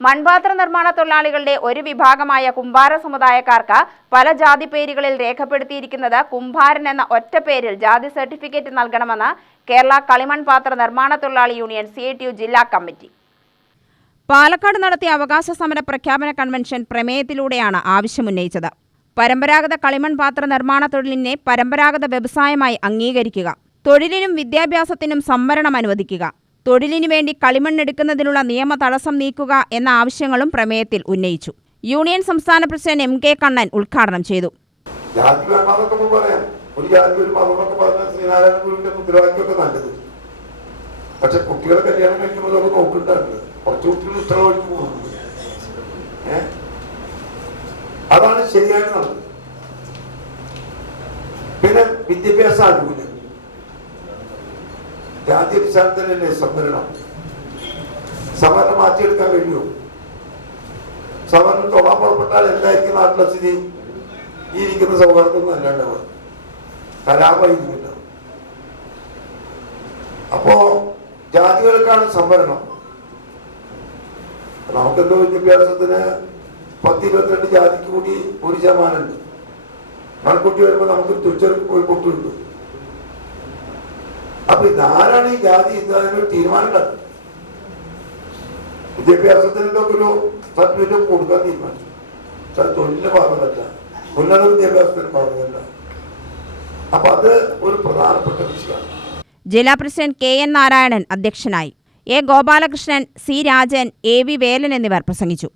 മൺപാത്ര നിർമ്മാണ തൊഴിലാളികളുടെ ഒരു വിഭാഗമായ കുംഭാര സമുദായക്കാർക്ക് പല ജാതി പേരുകളിൽ രേഖപ്പെടുത്തിയിരിക്കുന്നത് കുംഭാരൻ എന്ന ഒറ്റ പേരിൽ ജാതി സർട്ടിഫിക്കറ്റ് നൽകണമെന്ന് കേരള കളിമൺ പാത്ര നിർമ്മാണ തൊഴിലാളി യൂണിയൻ സി ജില്ലാ കമ്മിറ്റി. പാലക്കാട് നടത്തിയ അവകാശ സമര പ്രഖ്യാപന കൺവെൻഷൻ പ്രമേയത്തിലൂടെയാണ് ആവശ്യമുന്നയിച്ചത്. പരമ്പരാഗത കളിമൺ പാത്ര നിർമ്മാണ തൊഴിലിനെ പരമ്പരാഗത വ്യവസായമായി അംഗീകരിക്കുക തൊഴിലിനും വിദ്യാഭ്യാസത്തിനും സംവരണം അനുവദിക്കുക തൊഴിലിനു വേണ്ടി കളിമണ്ണെടുക്കുന്നതിനുള്ള നിയമ തടസ്സം നീക്കുക എന്ന ആവശ്യങ്ങളും പ്രമേയത്തിൽ ഉന്നയിച്ചു. യൂണിയൻ സംസ്ഥാന പ്രസിഡന്റ് എം കെ കണ്ണൻ ഉദ്ഘാടനം ചെയ്തു. പക്ഷെ അതാണ് ശരിയായിട്ട് നടന്നത് പിന്നെ വിദ്യാഭ്യാസ ആനുകൂല്യം ജാതി അടിസ്ഥാനത്തിലല്ലേ സംവരണം? സംവരണം മാറ്റിയെടുക്കാൻ കഴിയുമോ? സംവരണം തൊടാൻ പുറപ്പെട്ടാൽ എന്തായിരിക്കും നാട്ടിലെ സ്ഥിതി? ഈ ഇരിക്കുന്ന സൗഹാർദ്ദമൊന്നും അല്ലാണ്ടവർ കലാപയിരിക്കില്ല അപ്പോ ജാതികൾക്കാണ് സംവരണം. നമുക്കെന്തോ വിദ്യാഭ്യാസത്തിന് പത്ത് ഇരുപത്തിരണ്ട് ജാതിക്ക് കൂടി ഒരു ശതമാനമുണ്ട് മൺകുട്ടി വരുമ്പോ നമുക്ക് തുച്ഛർക്ക് പോയി പൊട്ടുണ്ട് അപ്പൊ ഇതാരാണ് ഈ ജാതി ഇന്നതിനൊരു തീരുമാനം ഉണ്ടാക്കുന്നത് വിദ്യാഭ്യാസത്തിനൊക്കെ ഒരു സർട്ടിഫിക്കറ്റ് കൊടുക്കാൻ തീരുമാനിച്ചു. തൊഴിലിന്റെ ഭാഗമല്ല. ഉന്നത വിദ്യാഭ്യാസത്തിന്റെ ഭാഗമല്ല. അപ്പൊ അത് ഒരു പ്രധാനപ്പെട്ട വിഷയമാണ്. ജില്ലാ പ്രസിഡന്റ് കെ എൻ നാരായണൻ അധ്യക്ഷനായി. A Gopalakrishnan C Rajan A V Velan എന്നിവർ പ്രസംഗിച്ചു.